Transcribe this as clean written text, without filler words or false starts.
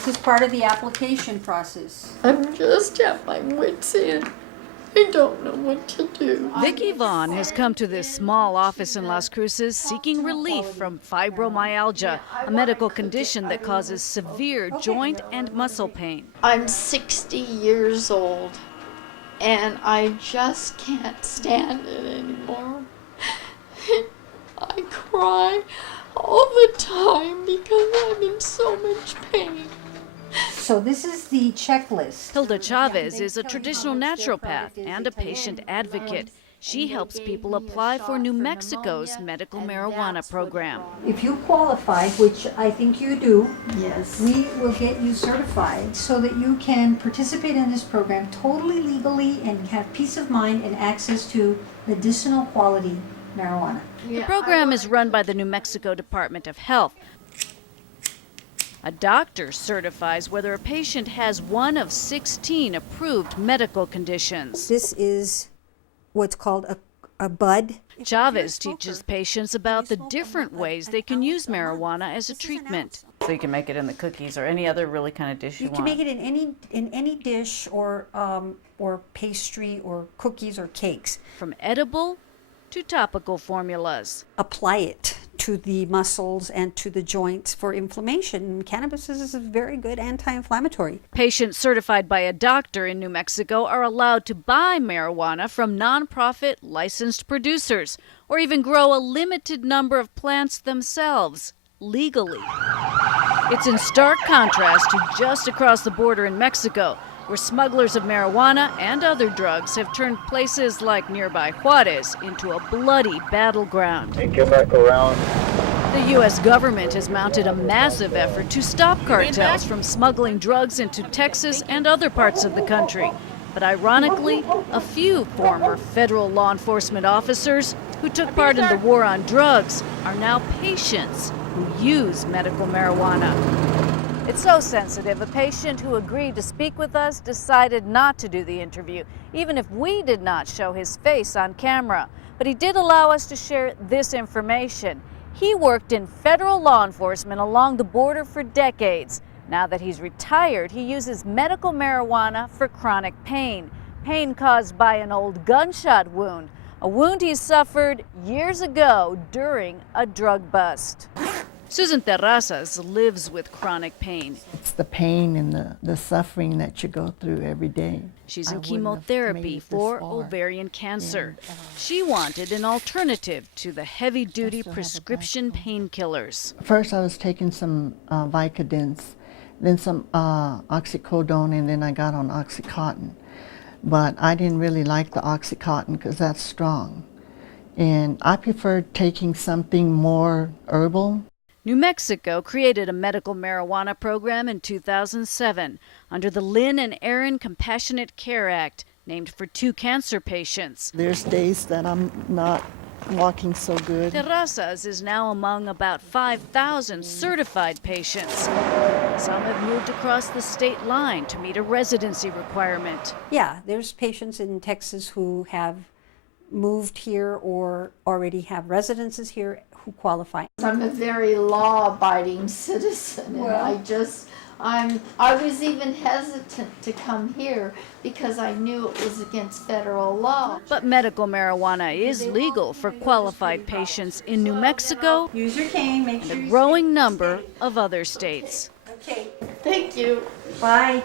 This is part of the application process. I'm just at my wit's end. I don't know what to do. Vicki Vaughn has come to this small office in Las Cruces seeking relief from fibromyalgia, a medical condition that causes severe joint and muscle pain. I'm 60 years old, and I just can't stand it anymore. I cry all the time because I'm in so much pain. So this is the checklist. Hilda Chavez is a traditional naturopath and a patient advocate. She helps people apply for New Mexico's medical marijuana program. If you qualify, which I think you do, Yes. we will get you certified so that you can participate in this program totally legally and have peace of mind and access to medicinal quality marijuana. The program is run by the New Mexico Department of Health. A doctor certifies whether a patient has one of 16 approved medical conditions. This is what's called a bud. Chavez teaches patients about the different ways they can use marijuana as a treatment. So you can make it in the cookies or any other really kind of dish you You want. can make it in any dish or pastry or cookies or cakes. From edible to topical formulas. Apply it to the muscles and to the joints for inflammation. Cannabis is a very good anti-inflammatory. Patients certified by a doctor in New Mexico are allowed to buy marijuana from nonprofit licensed producers or even grow a limited number of plants themselves legally. It's in stark contrast to just across the border in Mexico, where smugglers of marijuana and other drugs have turned places like nearby Juarez into a bloody battleground. And come back around. The U.S. government has mounted a massive effort to stop cartels from smuggling drugs into Texas and other parts of the country. But ironically, a few former federal law enforcement officers who took part in the war on drugs are now patients who use medical marijuana. It's so sensitive. A patient who agreed to speak with us decided not to do the interview, even if we did not show his face on camera. But he did allow us to share this information. He worked in federal law enforcement along the border for decades. Now that he's retired, he uses medical marijuana for chronic pain. Pain caused by an old gunshot wound, a wound he suffered years ago during a drug bust. Susan Terrazas lives with chronic pain. It's the pain and the suffering that you go through every day. She's in I wouldn't have made chemotherapy it this for far. ovarian cancer. And, She wanted an alternative to the heavy-duty still have a prescription painkillers. First, I was taking some Vicodins, then some oxycodone, and then I got on Oxycontin. But I didn't really like the Oxycontin because that's strong. And I preferred taking something more herbal. New Mexico created a medical marijuana program in 2007 under the Lynn and Aaron Compassionate Care Act, named for 2 cancer patients. There's days that I'm not walking so good. Terrazas is now among about 5,000 certified patients. Some have moved across the state line to meet a residency requirement. Yeah, there's patients in Texas who have moved here or already have residences here who qualify. I'm a very law-abiding citizen, and I was even hesitant to come here because I knew it was against federal law. But medical marijuana is legal for qualified patients in New Mexico Use your cane, make sure and a you growing number of other states. Okay, Thank you. bye.